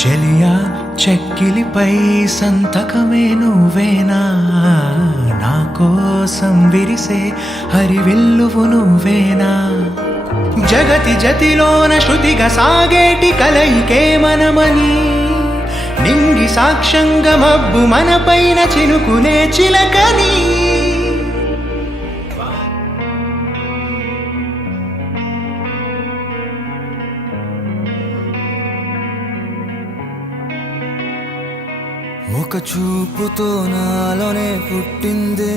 చెలియా చెక్కిలిపై సంతకమే నువ్వేనా, నా కోసం విరిసే హరివిల్లువు నువ్వేనా, జగతి జతిలోన శృతిగా సాగేటి కలయికే మనమని, నింగి సాక్ష్యంగా మబ్బు మన పైన చినుకునే చిలకని. ఒక చూపుతో నాలోనే పుట్టిందే,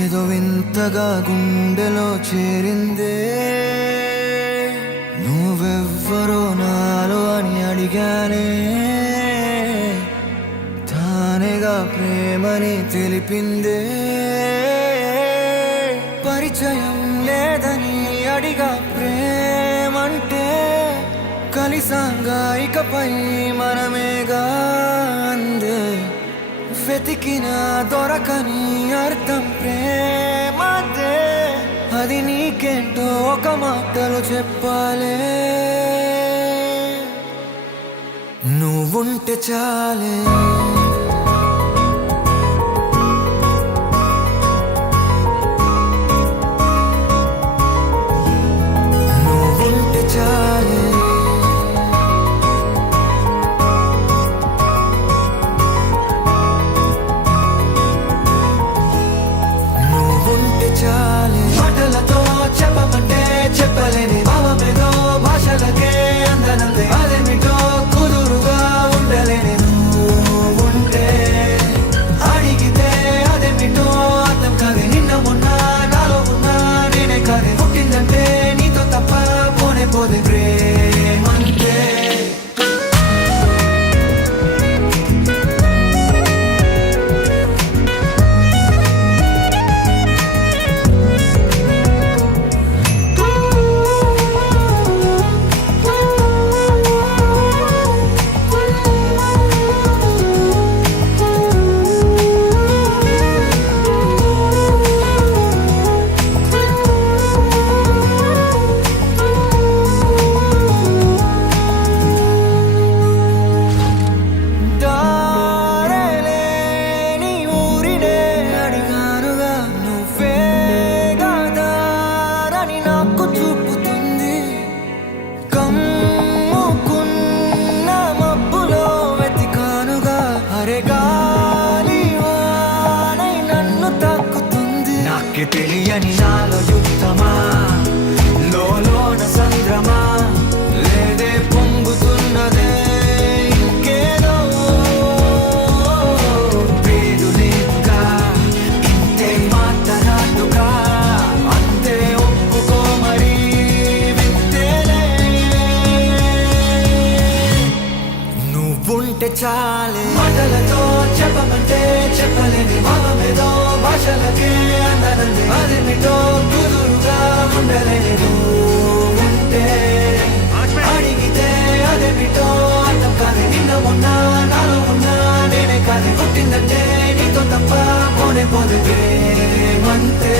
ఏదో వింతగా గుండెలో చేరిందే, నువ్వెవ్వరో నాలో అని అడిగానే, తానేగా ప్రేమని తెలిపిందే, పరిచయం లేదని అడిగా ప్రేమంటే, కలిసాంగా ఇకపై మనమేగా అందే, వెతికిన దొరకని అర్థం ప్రేమదే, అది నీకేంటో ఒక మాటలు చెప్పాలే, నువ్వుంటే చాలే. నువ్వుంటే చాలే. మాటలతో చెప్పమంటే చెప్పలేని భావమేదో, భాషలకే అందనందే అదేమిటో కుదురుగా ఉండలేని, నువ్వుంటే అడిగితే అదేమిటో అర్థం కాదు, నిన్న మొన్న నాలో ఉన్నా నేనే కాదే, పుట్టిందంటే నీతో తప్ప పోనే పోదే ప్రేమంటే. తెలియని నాలో యుద్ధమా, లోన సంద్రమా, లేదే పొంగుతున్నదే ఇంకేదో, పేరు లేదుగా ఇంతే మాట్లాడుగా, అంతే ఒప్పుకో మరి వింతేలే, నువ్వుంటే చాలే. మాటలతో చెప్పమంటే చెప్పలేని భావమేదో, భాషలకే అందనందే అదేమిటో కుదురుగా ఉండలేని, నువ్వుంటే అడిగితే అదేమిటో అర్థం కాదే, నిన్న మొన్న నాలో ఉన్నా నేనే కాదే, పుట్టిందంటే నీతో తప్ప పోనే పోదే ప్రేమంతే.